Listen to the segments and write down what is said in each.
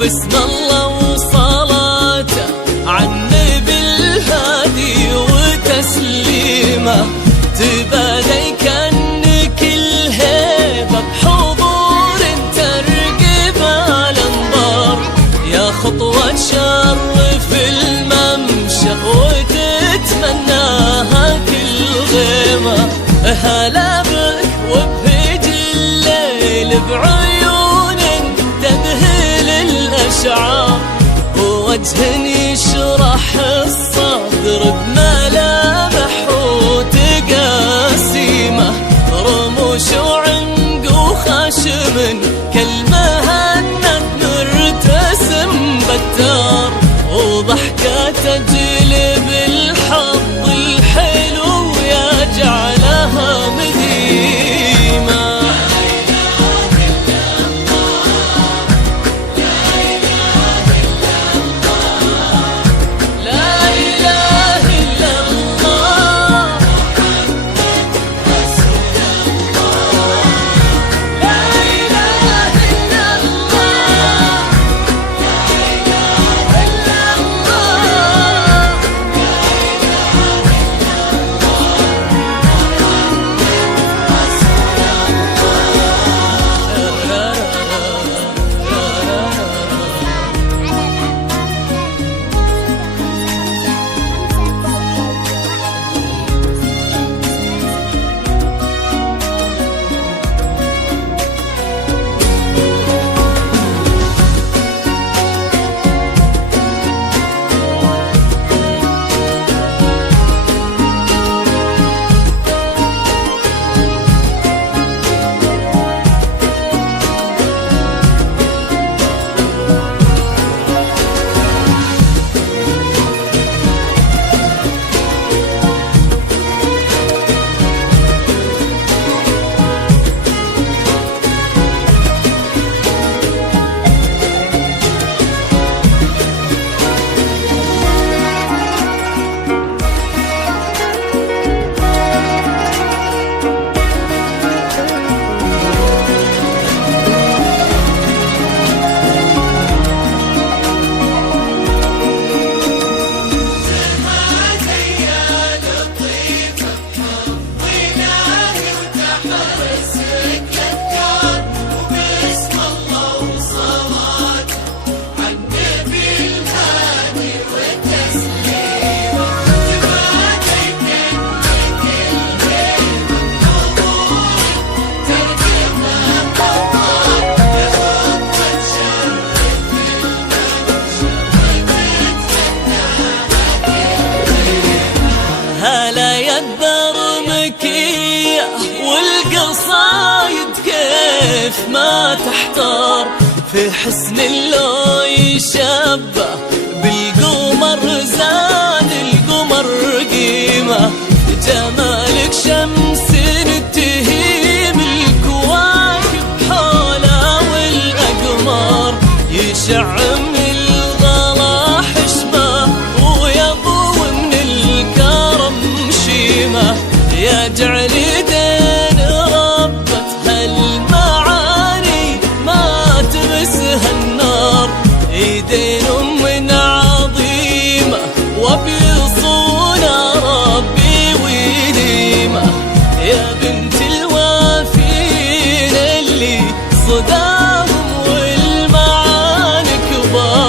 وبسم الله وصلاته عالنبي الهادي وتسليمه، تبادي كأنك الهيبة بحضور ترقب الانظار، يا خطوة تشرف الممشى وتتمناها كل غيمة. هلا بك وبهج الليل بعيون تذهل الأشعار، ووجه يشرح الصدر بملامح وتقاسيمه، رموش وعنق وخشم كالمهند مرتسم بتار، وضحكة تجلب الحظ الحلو يجعلها مديمة. هلا يا الدرمكية والقصايد كيف ما تحتار، في حسن لو يشبه بالقمر زاد القمر قيمة، جمالك شمس تهيم الكواكب حوله والأقمار، يشع من الغلا حشمه ويضوي من الكرم شيمه، يجعل دين ربة هالمعاني ما تمسها النار، ايدين من عظيمة وبيصونها ربي ويديمة، يا بنت الوافين اللي صداهم والمعاني كبار.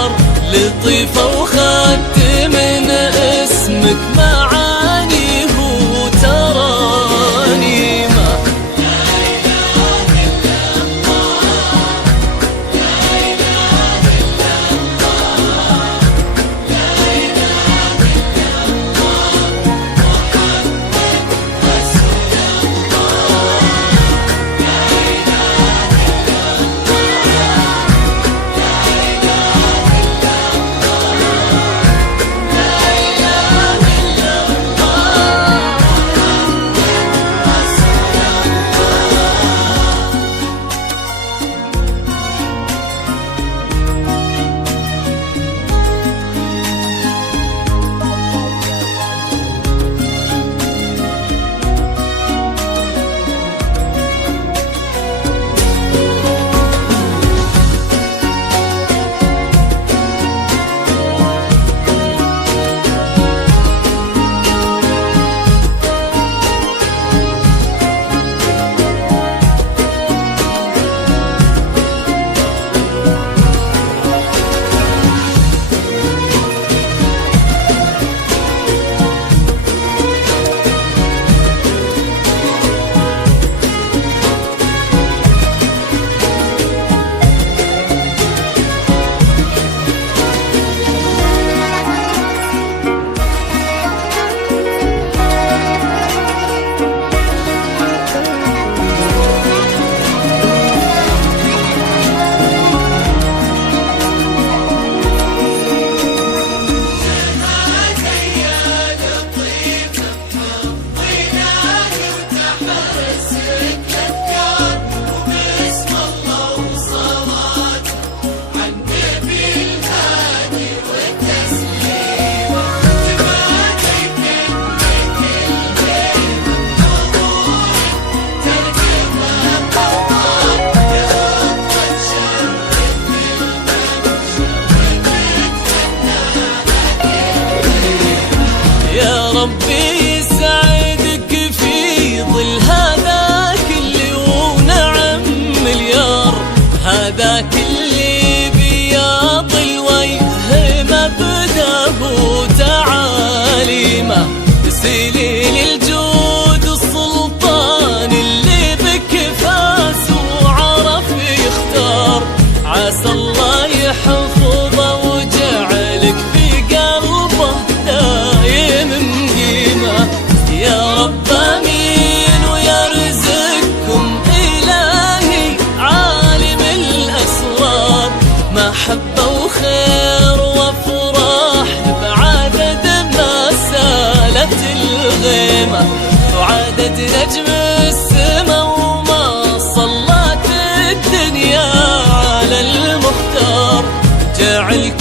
محبة وخير وافراح بعدد ما سالت الغيمة، وعدد نجم السما وما صلت الدنيا على المختار. جعل